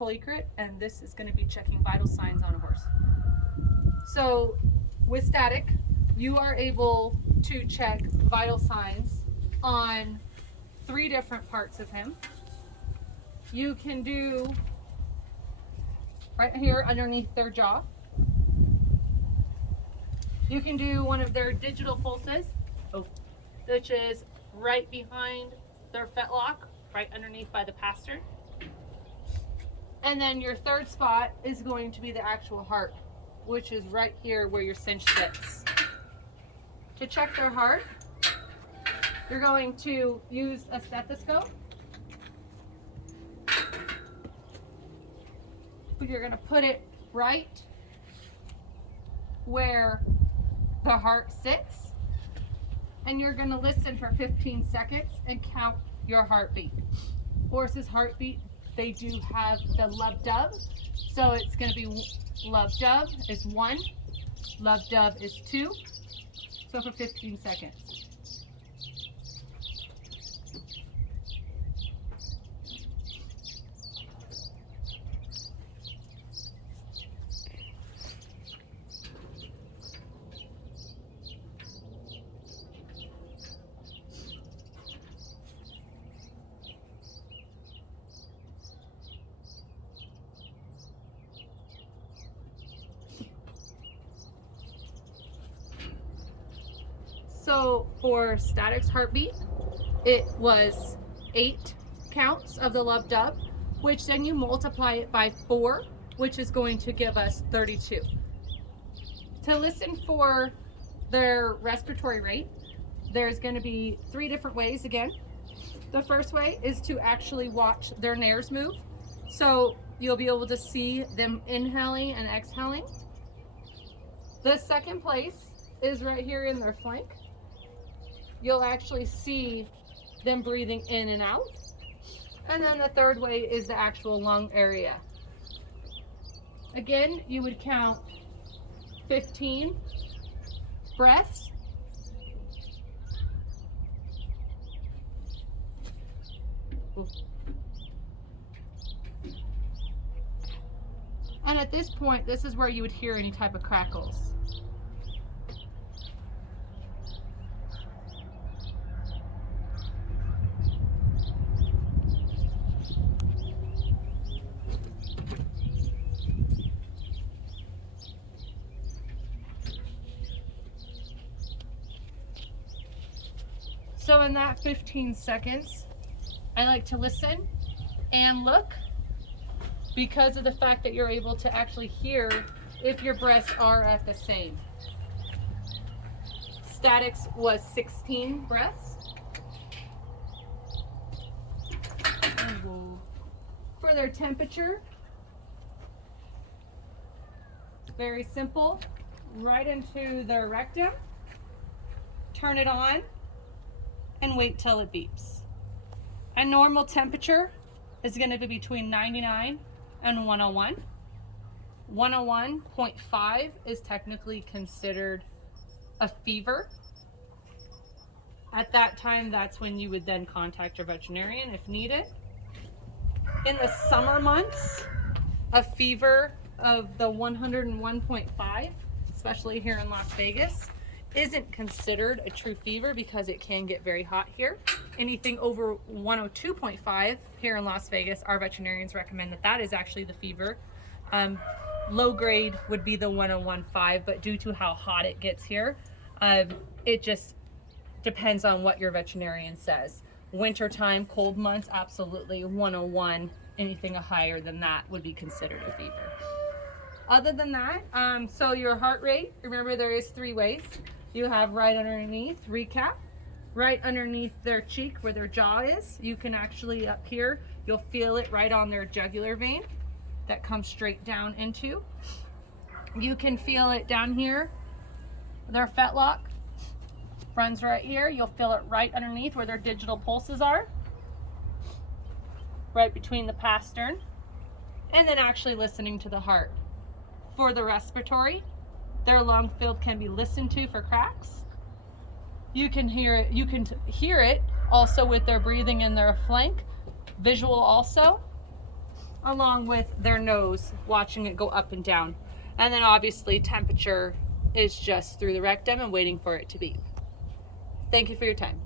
Nichole Ecret, and this is going to be checking vital signs on a horse. So with static, you are able to check vital signs on 3 different parts of him. You can do right here underneath their jaw. You can do one of their digital pulses, which is right behind their fetlock, right underneath by the pastern. And then your third spot is going to be the actual heart, which is right here where your cinch sits. To check their heart, you're going to use a stethoscope. You're going to put it right where the heart sits, and you're going to listen for 15 seconds and count your heartbeat. Horse's heartbeat, they do have the love dub, so it's going to be love dub is 1, love dub is 2, so for 15 seconds. So for Static's heartbeat, it was 8 counts of the love dub, which then you multiply it by 4, which is going to give us 32. To listen for their respiratory rate, there's going to be 3 different ways again. The first way is to actually watch their nares move. So you'll be able to see them inhaling and exhaling. The second place is right here in their flank. You'll actually see them breathing in and out. And then the third way is the actual lung area. Again, you would count 15 breaths. And at this point, this is where you would hear any type of crackles. So in that 15 seconds, I like to listen and look, because of the fact that you're able to actually hear if your breaths are at the same. Static's was 16 breaths. For their temperature, very simple, right into their rectum, turn it on, and wait till it beeps. A normal temperature is going to be between 99 and 101. 101.5 is technically considered a fever. At that time, that's when you would then contact your veterinarian if needed. In the summer months, a fever of the 101.5, especially here in Las Vegas, isn't considered a true fever because it can get very hot here. Anything over 102.5 here in Las Vegas, our veterinarians recommend that that is actually the fever. Low grade would be the 101.5, but due to how hot it gets here, it just depends on what your veterinarian says. Wintertime, cold months, absolutely 101. Anything higher than that would be considered a fever. Other than that, so your heart rate, remember there is 3 ways. You have right underneath, recap, right underneath their cheek where their jaw is. You can actually up here, you'll feel it right on their jugular vein that comes straight down into. You can feel it down here, their fetlock runs right here. You'll feel it right underneath where their digital pulses are, right between the pastern, and then actually listening to the heart. For the respiratory, their lung field can be listened to for cracks. You can hear it also with their breathing in their flank, visual also. along with their nose, watching it go up and down. And then obviously temperature is just through the rectum and waiting for it to beep. Thank you for your time.